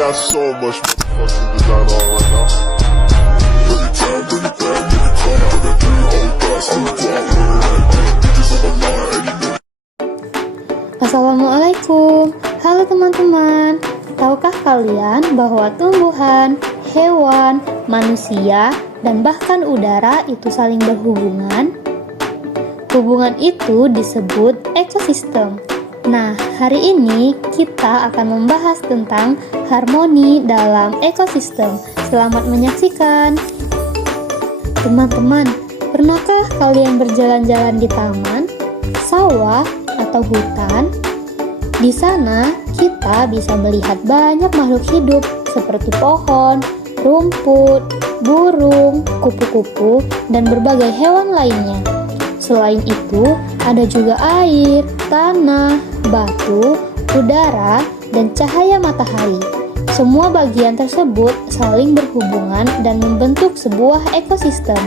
got so much fucking design on right now. Bring it down, bring it down, make it come out. I got 3 whole thoughts, I'm a dog, bitches on my line, and you know. Assalamualaikum. Halo teman-teman. Tahukah kalian bahwa tumbuhan, hewan, manusia, dan bahkan udara itu saling berhubungan? Hubungan itu disebut ekosistem. Nah, hari ini kita akan membahas tentang harmoni dalam ekosistem. Selamat menyaksikan. Teman-teman, pernahkah kalian berjalan-jalan di taman, sawah, atau hutan? Di sana, kita bisa melihat banyak makhluk hidup seperti pohon, rumput, burung, kupu-kupu, dan berbagai hewan lainnya. Selain itu, ada juga air, tanah, batu, udara, dan cahaya matahari. Semua bagian tersebut saling berhubungan dan membentuk sebuah ekosistem.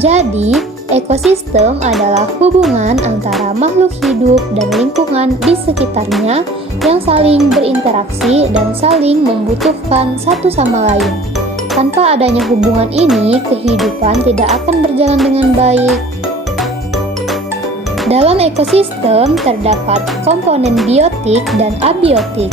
Jadi, ekosistem adalah hubungan antara makhluk hidup dan lingkungan di sekitarnya yang saling berinteraksi dan saling membutuhkan satu sama lain. Tanpa adanya hubungan ini, kehidupan tidak akan berjalan dengan baik. Dalam ekosistem terdapat komponen biotik dan abiotik.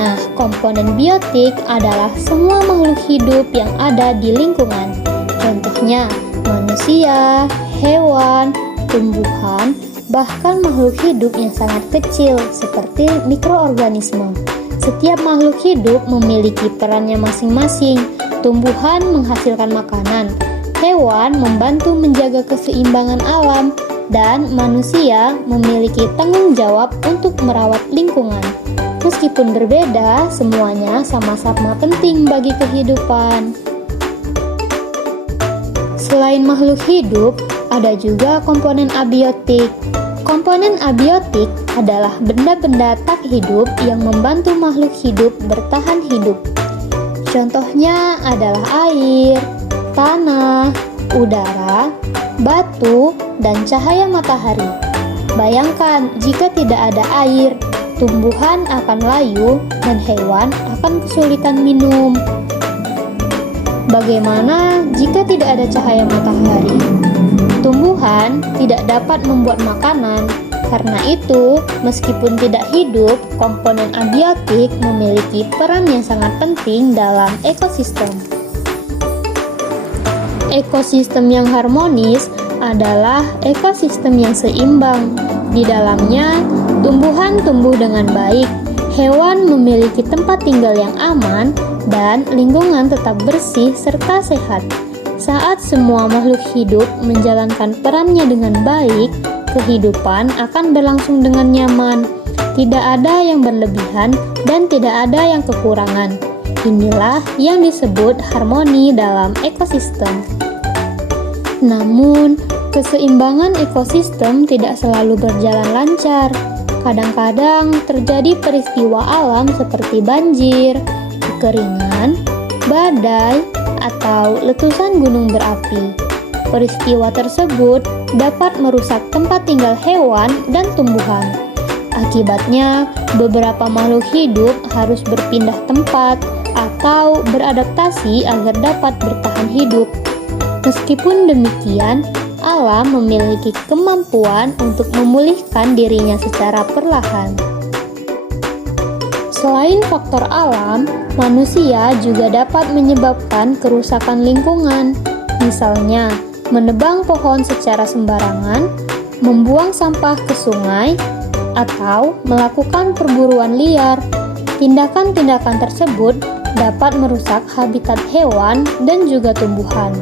Nah, komponen biotik adalah semua makhluk hidup yang ada di lingkungan. Contohnya, manusia, hewan, tumbuhan, bahkan makhluk hidup yang sangat kecil seperti mikroorganisme. Setiap makhluk hidup memiliki perannya masing-masing. Tumbuhan menghasilkan makanan, hewan membantu menjaga keseimbangan alam, dan manusia memiliki tanggung jawab untuk merawat lingkungan. Meskipun berbeda, semuanya sama-sama penting bagi kehidupan. Selain makhluk hidup, ada juga komponen abiotik. Komponen abiotik adalah benda-benda tak hidup yang membantu makhluk hidup bertahan hidup. Contohnya adalah air, tanah, udara, batu, dan cahaya matahari. Bayangkan jika tidak ada air, tumbuhan akan layu dan hewan akan kesulitan minum. Bagaimana jika tidak ada cahaya matahari? Tumbuhan tidak dapat membuat makanan. Karena itu, meskipun tidak hidup, komponen abiotik memiliki peran yang sangat penting dalam ekosistem. Ekosistem yang harmonis adalah ekosistem yang seimbang. Di dalamnya, tumbuhan tumbuh dengan baik, hewan memiliki tempat tinggal yang aman, dan lingkungan tetap bersih serta sehat. Saat semua makhluk hidup menjalankan perannya dengan baik, kehidupan akan berlangsung dengan nyaman. Tidak ada yang berlebihan dan tidak ada yang kekurangan. Inilah yang disebut harmoni dalam ekosistem. Namun, keseimbangan ekosistem tidak selalu berjalan lancar. Kadang-kadang terjadi peristiwa alam seperti banjir, kekeringan, badai, atau letusan gunung berapi. Peristiwa tersebut dapat merusak tempat tinggal hewan dan tumbuhan. Akibatnya, beberapa makhluk hidup harus berpindah tempat atau beradaptasi agar dapat bertahan hidup. Meskipun demikian, alam memiliki kemampuan untuk memulihkan dirinya secara perlahan. Selain faktor alam, manusia juga dapat menyebabkan kerusakan lingkungan. Misalnya, menebang pohon secara sembarangan, membuang sampah ke sungai, atau melakukan perburuan liar. Tindakan-tindakan tersebut dapat merusak habitat hewan dan juga tumbuhan.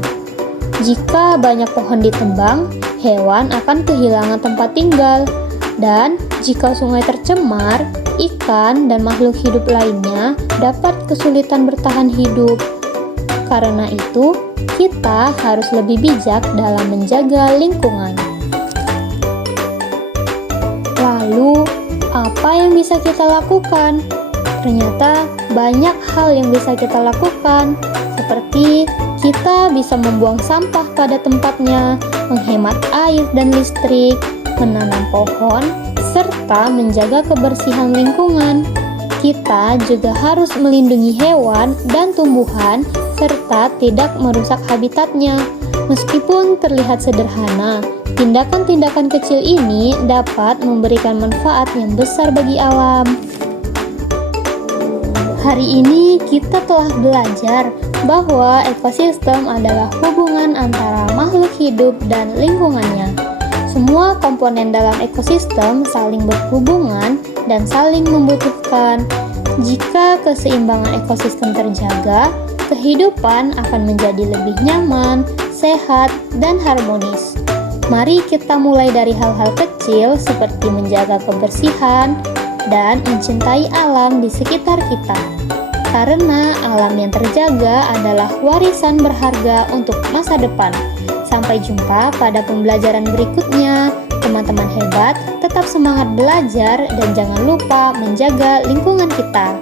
Jika banyak pohon ditebang, hewan akan kehilangan tempat tinggal. Dan jika sungai tercemar, ikan dan makhluk hidup lainnya dapat kesulitan bertahan hidup. Karena itu, kita harus lebih bijak dalam menjaga lingkungan. Lalu, apa yang bisa kita lakukan? Ternyata banyak hal yang bisa kita lakukan, seperti kita bisa membuang sampah pada tempatnya, menghemat air dan listrik, menanam pohon, serta menjaga kebersihan lingkungan. Kita juga harus melindungi hewan dan tumbuhan serta tidak merusak habitatnya. Meskipun terlihat sederhana, tindakan-tindakan kecil ini dapat memberikan manfaat yang besar bagi alam. Hari ini kita telah belajar bahwa ekosistem adalah hubungan antara makhluk hidup dan lingkungannya. Semua komponen dalam ekosistem saling berhubungan dan saling membutuhkan. Jika keseimbangan ekosistem terjaga, kehidupan akan menjadi lebih nyaman, sehat, dan harmonis. Mari kita mulai dari hal-hal kecil seperti menjaga kebersihan dan mencintai alam di sekitar kita. Karena alam yang terjaga adalah warisan berharga untuk masa depan. Sampai jumpa pada pembelajaran berikutnya. Teman-teman hebat, tetap semangat belajar dan jangan lupa menjaga lingkungan kita.